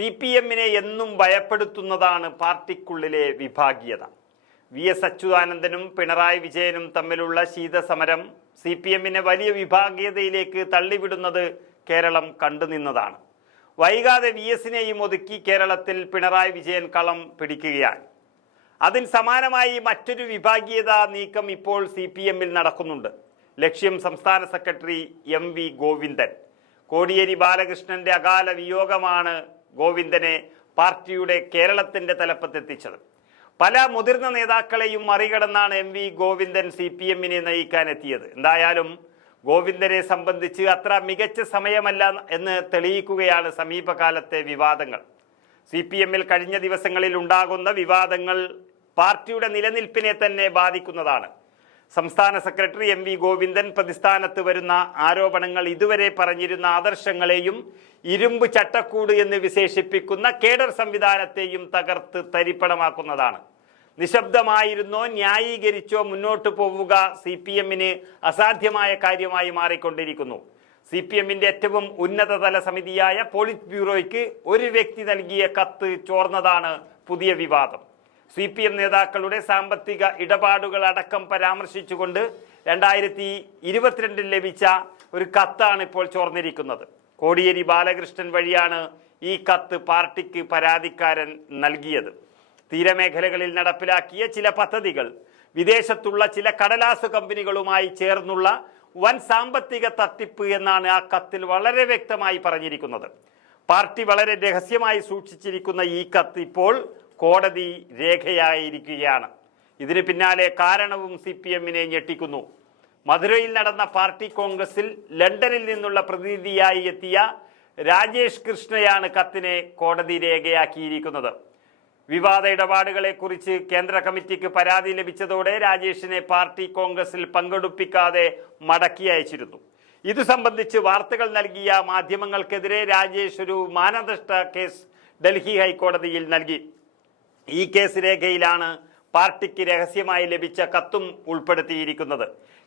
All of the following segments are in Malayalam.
CPM-നെ എന്നും ഭയപ്പെടുത്തുന്നതാണ് പാർട്ടിക്കുള്ളിലെ വിഭാഗീയത. VS അച്യുതാനന്ദനും പിണറായി വിജയനും തമ്മിലുള്ള ശീതസമരം CPM-നെ വലിയ വിഭാഗീയതയിലേക്ക് തള്ളിവിടുന്നത് കേരളം കണ്ടുനിന്നതാണ്. വൈകാതെ VS-നെയും ഒതുക്കി കേരളത്തിൽ പിണറായി വിജയൻ കളം പിടിക്കുകയാണ്. അതിന് സമാനമായി മറ്റൊരു വിഭാഗീയത നീക്കം ഇപ്പോൾ CPM-ൽ നടക്കുന്നുണ്ട്. ലക്ഷ്യം സംസ്ഥാന സെക്രട്ടറി MV ഗോവിന്ദൻ. കോടിയേരി ബാലകൃഷ്ണന്റെ അകാല വിയോഗമാണ് ഗോവിന്ദനെ പാർട്ടിയുടെ കേരളത്തിന്റെ തലപ്പത്തെത്തിച്ചത്. പല മുതിർന്ന നേതാക്കളെയും മറികടന്നാണ് MV ഗോവിന്ദൻ CPM-നെ നയിക്കാനെത്തിയത്. എന്തായാലും ഗോവിന്ദനെ സംബന്ധിച്ച് അത്ര മികച്ച സമയമല്ല എന്ന് തെളിയിക്കുകയാണ് സമീപകാലത്തെ വിവാദങ്ങൾ. CPM-ൽ കഴിഞ്ഞ ദിവസങ്ങളിൽ ഉണ്ടാകുന്ന വിവാദങ്ങൾ പാർട്ടിയുടെ നിലനിൽപ്പിനെ തന്നെ ബാധിക്കുന്നതാണ്. സംസ്ഥാന സെക്രട്ടറി MV ഗോവിന്ദൻ പ്രതിസ്ഥാനത്ത് വരുന്ന ആരോപണങ്ങൾ ഇതുവരെ പറഞ്ഞിരുന്ന ആദർശങ്ങളെയും ഇരുമ്പ് ചട്ടക്കൂട് എന്ന് വിശേഷിപ്പിക്കുന്ന കേഡർ സംവിധാനത്തെയും തകർത്ത് തരിപ്പണമാക്കുന്നതാണ്. നിശബ്ദമായിരുന്നോ ന്യായീകരിച്ചോ മുന്നോട്ട് പോവുക CPM-ന് അസാധ്യമായ കാര്യമായി മാറിക്കൊണ്ടിരിക്കുന്നു. CPM-ന്റെ ഏറ്റവും ഉന്നതതല സമിതിയായ പോളിറ്റ് ബ്യൂറോയ്ക്ക് ഒരു വ്യക്തി നൽകിയ കത്ത് ചോർന്നതാണ് പുതിയ വിവാദം. CPM നേതാക്കളുടെ സാമ്പത്തിക ഇടപാടുകൾ അടക്കം പരാമർശിച്ചുകൊണ്ട് 2022 ലഭിച്ച ഒരു കത്താണ് ഇപ്പോൾ ചോർന്നിരിക്കുന്നത്. കോടിയേരി ബാലകൃഷ്ണൻ വഴിയാണ് ഈ കത്ത് പാർട്ടിക്ക് പരാതിക്കാരൻ നൽകിയത്. തീരമേഖലകളിൽ നടപ്പിലാക്കിയ ചില പദ്ധതികൾ വിദേശത്തുള്ള ചില കടലാസ് കമ്പനികളുമായി ചേർന്നുള്ള വൻ സാമ്പത്തിക തട്ടിപ്പ് എന്നാണ് ആ കത്തിൽ വളരെ വ്യക്തമായി പറഞ്ഞിരിക്കുന്നത്. പാർട്ടി വളരെ രഹസ്യമായി സൂക്ഷിച്ചിരിക്കുന്ന ഈ കത്ത് ഇപ്പോൾ കോടതി രേഖയായിരിക്കുകയാണ്. ഇതിന് പിന്നാലെ കാരണവും CPM-നെ ഞെട്ടിക്കുന്നു. മധുരയിൽ നടന്ന പാർട്ടി കോൺഗ്രസിൽ ലണ്ടനിൽ നിന്നുള്ള പ്രതിനിധിയായി എത്തിയ രാജേഷ് കൃഷ്ണയാണ് കത്തിനെ കോടതി രേഖയാക്കിയിരിക്കുന്നത്. വിവാദ ഇടപാടുകളെ കുറിച്ച് കേന്ദ്ര കമ്മിറ്റിക്ക് പരാതി ലഭിച്ചതോടെ രാജേഷിനെ പാർട്ടി കോൺഗ്രസിൽ പങ്കെടുപ്പിക്കാതെ മടക്കി അയച്ചിരുന്നു. ഇതു സംബന്ധിച്ച് വാർത്തകൾ നൽകിയ മാധ്യമങ്ങൾക്കെതിരെ രാജേഷ് ഒരു മാനനഷ്ട കേസ് ഡൽഹി ഹൈക്കോടതിയിൽ നൽകി. ഈ കേസ് രേഖയിലാണ് പാർട്ടിക്ക് രഹസ്യമായി ലഭിച്ച കത്തും ഉൾപ്പെടുത്തിയിരിക്കുന്നത്.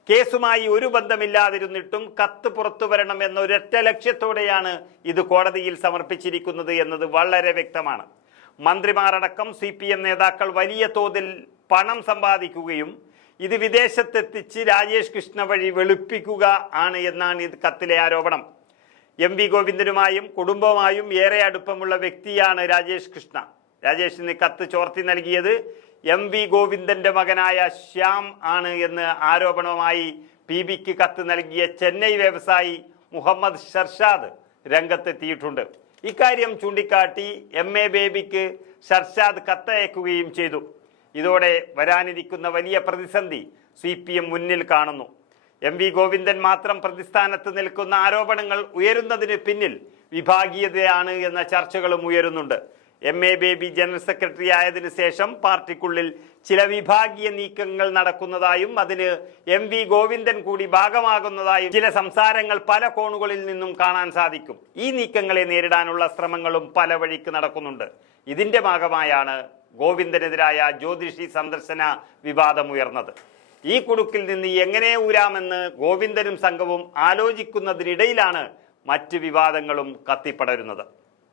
കേസുമായി ഒരു ബന്ധമില്ലാതിരുന്നിട്ടും കത്ത് പുറത്തു വരണം എന്ന ഒരൊറ്റ ലക്ഷ്യത്തോടെയാണ് ഇത് കോടതിയിൽ സമർപ്പിച്ചിരിക്കുന്നത് എന്നത് വളരെ വ്യക്തമാണ്. മന്ത്രിമാരടക്കം CPM നേതാക്കൾ വലിയ തോതിൽ പണം സമ്പാദിക്കുകയും ഇത് വിദേശത്തെത്തിച്ച് രാജേഷ് കൃഷ്ണ വഴി വെളുപ്പിക്കുക ആണ് എന്നാണ് ഇത് കത്തിലെ ആരോപണം. MV ഗോവിന്ദനുമായും കുടുംബവുമായും ഏറെ അടുപ്പമുള്ള വ്യക്തിയാണ് രാജേഷ് കൃഷ്ണ. രാജേഷിന് കത്ത് ചോർത്തി നൽകിയത് MV ഗോവിന്ദന്റെ മകനായ ശ്യാം ആണ് എന്ന് ആരോപണവുമായി PBക്ക് കത്ത് നൽകിയ ചെന്നൈ വ്യവസായി മുഹമ്മദ് ഷർഷാദ് രംഗത്തെത്തിയിട്ടുണ്ട്. ഇക്കാര്യം ചൂണ്ടിക്കാട്ടി MA ബേബിക്ക് ഷർഷാദ് കത്തയക്കുകയും ചെയ്തു. ഇതോടെ വരാനിരിക്കുന്ന വലിയ പ്രതിസന്ധി CPM മുന്നിൽ കാണുന്നു. MV ഗോവിന്ദൻ മാത്രം പ്രതിസ്ഥാനത്ത് നിൽക്കുന്ന ആരോപണങ്ങൾ ഉയരുന്നതിന് പിന്നിൽ വിഭാഗീയതയാണ് എന്ന ചർച്ചകളും ഉയരുന്നുണ്ട്. MA ബേബി ജനറൽ സെക്രട്ടറി ആയതിനു ശേഷം പാർട്ടിക്കുള്ളിൽ ചില വിഭാഗീയ നീക്കങ്ങൾ നടക്കുന്നതായും അതിന് MV ഗോവിന്ദൻ കൂടി ഭാഗമാകുന്നതായും ചില സംസാരങ്ങൾ പല കോണുകളിൽ നിന്നും കാണാൻ സാധിക്കും. ഈ നീക്കങ്ങളെ നേരിടാനുള്ള ശ്രമങ്ങളും പല വഴിക്ക് നടക്കുന്നുണ്ട്. ഇതിന്റെ ഭാഗമായാണ് ഗോവിന്ദനെതിരായ ജ്യോതിഷി സന്ദർശന വിവാദം ഉയർന്നത്. ഈ കുടുക്കിൽ നിന്ന് എങ്ങനെ ഊരാമെന്ന് ഗോവിന്ദനും സംഘവും ആലോചിക്കുന്നതിനിടയിലാണ് മറ്റ് വിവാദങ്ങളും കത്തിപ്പടരുന്നത്.